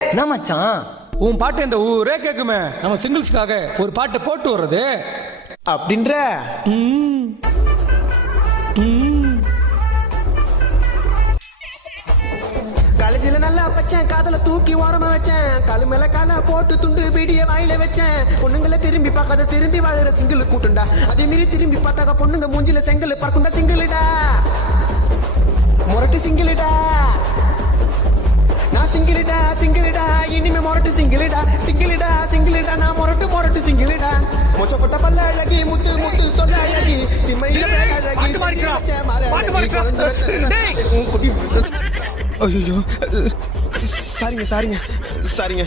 என்ன மச்சான் உன் பாட்டு இந்த ஊரே கேக்குமே, நம்ம சிங்கிள்ஸ்க்காக ஒரு பாட்டு போட்டு வர்றது அப்படின்ற காலேஜில் நல்லா பச்சேன், காதல தூக்கி ஓரமா வச்சேன், காலு மேல கால போட்டு துண்டு பீடிய வாயில வச்சேன். பொண்ணுங்களை திரும்பி பார்க்காத திரும்பி வாழற சிங்கிள் கூட்டுண்டா, அதே மீறி திரும்பி பார்த்தாக்க பொண்ணுங்க மூஞ்சில செங்கல் பறக்குண்டா. சிங்கிள்டா முரட்டு சிங்கிள்டா, நான் சிங்கிள்டா சிங்கிள்டா, இனிமே முரட்டு சிங்கிள்டா சிங்கிள்டா சிங்கிள்டா, நான் முரட்டு முரட்டு சிங்கிள்டா. மொச்சப்பட்ட பல்ல அழகி முத்து முத்து சொல்ல அழகி சிம்மையில ஐயோ சாரிங்க சாரிங்க சாரிங்க